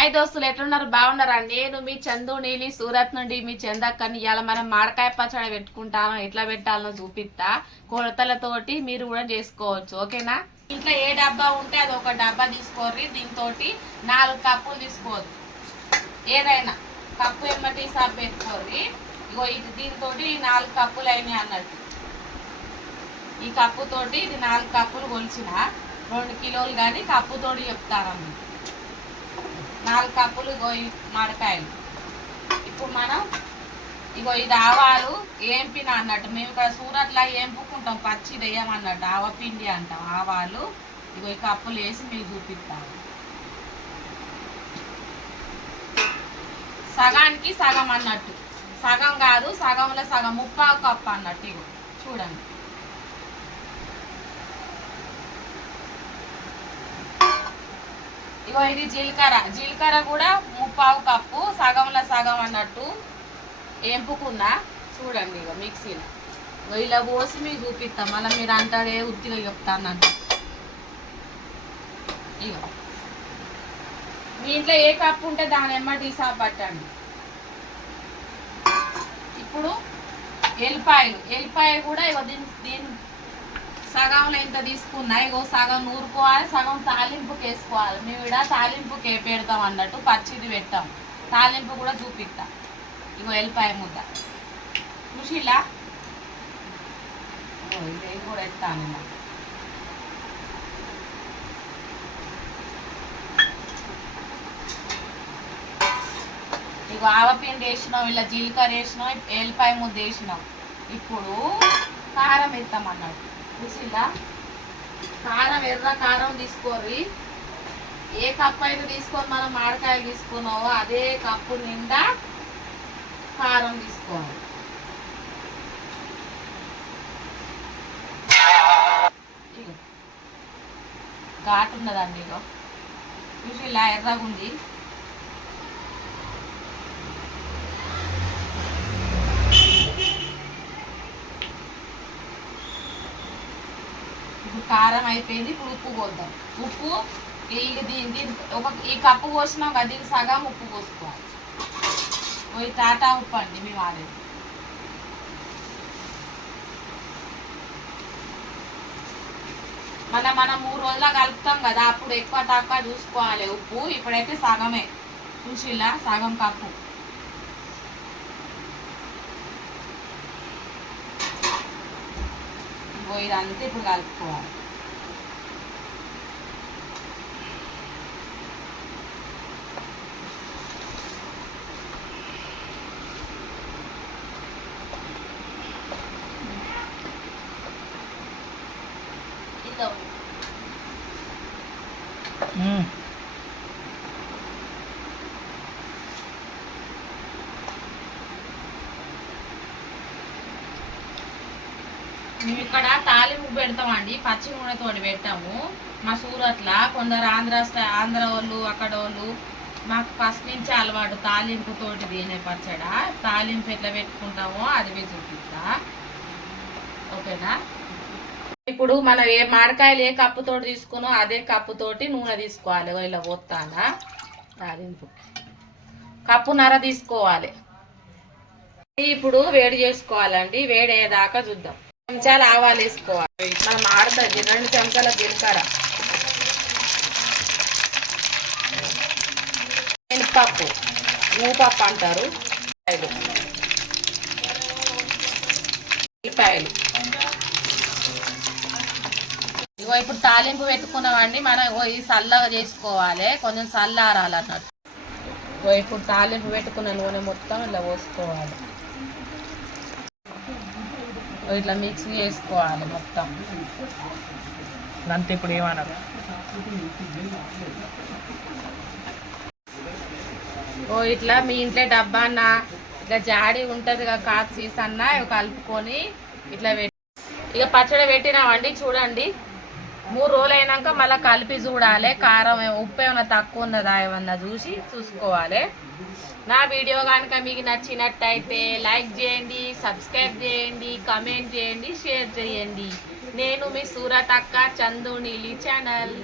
Hi దోస్తులు, ఎట్లున్నారు? బాగున్నారా? నేను మీ చందు నీలి సూరత్ నుండి మీ చందక్కని. ఇవాళ మనం మాడకాయ పచ్చడి పెట్టుకుంటాను. ఎట్లా పెట్టాలో చూపిస్తా. కొలతలతోటి మీరు కూడా చేసుకోవచ్చు, ఓకేనా? ఇంట్లో ఏ డబ్బా ఉంటే అది ఒక డబ్బా తీసుకోర్రి. దీంతో 4 కప్పులు తీసుకోవద్దు, ఏదైనా కప్పు ఎమ్మటి సాబ్ పెట్టుకోర్రి. ఇగో ఇది దీంతో 4 కప్పులు అయినాయి అన్నట్టు. ఈ కప్పుతోటి ఇది 4 కప్పులు కొలిచిన 2 కిలోలు, కానీ కప్పుతోటి చెప్తాను. 4 కప్పులు ఇగో మాడకాయలు. ఇప్పుడు మనం ఇగో ఇది ఆవాలు ఏంపిన అన్నట్టు. మేము ఇక్కడ సూరత్లా ఏంపుకుంటాం, పచ్చి వేయమన్నట్టు. ఆవపిండి అంటాం ఆవాలు. ఇగో ఈ కప్పులు వేసి మీకు చూపిస్తాము. సగానికి సగం అన్నట్టు, సగం కాదు సగంలో సగం, 3/4 కప్పు అన్నట్టు. ఇగో చూడండి. ఇగో ఇది జీలకర్ర కూడా 3/4 కప్పు, సగంలో సగం అన్నట్టు ఏంపుకున్నా. చూడండి ఇక మిక్సీలో ఇలా పోసి మీకు చూపిస్తాం. మళ్ళీ మీరు అంటారే ఉత్తిగా చెప్తానంట. ఇక మీ ఇంట్లో ఏ కప్పు ఉంటే దాని ఎమ్మటి హిసాబు పట్టండి. ఇప్పుడు ఎల్లిపాయ కూడా ఇగో దీని సగంలో ఇంత తీసుకున్నా. ఇగో సగం నూరుకోవాలి, సగం తాలింపుకి వేసుకోవాలి. మేము ఇక్కడ తాలింపుకి పెడతాం అన్నట్టు, పచ్చిది పెట్టాం. తాలింపు కూడా చూపిస్తా. ఇగో ఎల్లిపాయ ముద్ద చూసిలా. ఇది కూడా ఎత్తాను. ఇగో ఆవపిండి వేసినాం, ఇలా జీలకర్ర వేసినాం, ఎల్లిపాయ ముద్ద వేసినాం. ఇప్పుడు కారం వేస్తాం అన్నట్టు. చూసిలా, కారం ఎర్ర కారం తీసుకోర్రి. ఏ కప్పు అయితే తీసుకొని మనం మామిడికాయలు తీసుకున్నావో అదే కప్పు నిండా కారం తీసుకోవాలి. ఘాటు ఉన్నదండి. ఇగో చూసిలా ఎర్రగా ఉంది. కారం అయిపోయింది. ఇప్పుడు ఉప్పు పోద్దాం. ఉప్పు దీని ఈ కప్పు పోసినాం కదా, దీనికి సగం ఉప్పు పోసుకోవాలి. పోయి టాటా ఉప్పు అండి మేము వాడేది. మనం 3 రోజుల కలుపుతాం కదా, అప్పుడు ఎక్కువ తక్కువ చూసుకోవాలి ఉప్పు. ఇప్పుడైతే సగమే, చూసిలా సగం కప్పు. ఇదంతా ఇప్పుడు కలుపుకోవాలి. మేము ఇక్కడ తాలింపు పెడతామండి, పచ్చి నూనెతో పెట్టాము. మా సూరత్లా కొందరు ఆంధ్ర వాళ్ళు అక్కడ వాళ్ళు మాకు ఫస్ట్ నుంచి అలవాటు తాలింపుతోటి తినే పచ్చడ. తాలింపు ఎట్లా పెట్టుకుంటామో అది మీరు చూపిస్తా, ఓకేనా? ఇప్పుడు మనం ఏ మామిడికాయలు ఏ కప్పుతోటి తీసుకున్నో అదే కప్పుతోటి నూనె తీసుకోవాలి. ఇలా పోతానా తాలింపు కప్పున్నర తీసుకోవాలి. ఇప్పుడు వేడి చేసుకోవాలండి. వేడి అయ్యేదాకా చూద్దాం. చెంచాలు ఆవాలు వేసుకోవాలి. మనం ఆడుతుంది 2 చెంచాల జీలకర్ర, మినపప్పు, ఊపప్పు అంటారు, ఉల్లిపాయలు. ఇగో ఇప్పుడు తాలింపు పెట్టుకున్నామండి. మనం ఇది చల్లగా చేసుకోవాలి, కొంచెం చల్లారాలన్నట్టు. ఇప్పుడు తాలింపు పెట్టుకున్న నూనె మొత్తం ఇలా పోసుకోవాలి. ఇట్లా మిక్స్ చేసుకోవాలి మొత్తం అంతే. ఇప్పుడు ఏమన్నారు? ఇట్లా మీ ఇంట్లో డబ్బా అన్న ఇట్లా జాడి ఉంటుంది కదా, కాచు సీసన్న కలుపుకొని ఇట్లా ఇక పచ్చడి పెట్టినామండి. చూడండి, 3 రోజులు అయినాక మళ్ళీ కలిపి చూడాలి. కారం ఉప్పు ఏమైనా తక్కువ ఉన్నదా ఏమన్నా చూసుకోవాలి. నా వీడియో కనుక మీకు నచ్చినట్టయితే లైక్ చేయండి, సబ్స్క్రైబ్ చేయండి, కమెంట్ చేయండి, షేర్ చేయండి. నేను మీ సూరత్ అక్క, చందు నీలి ఛానల్.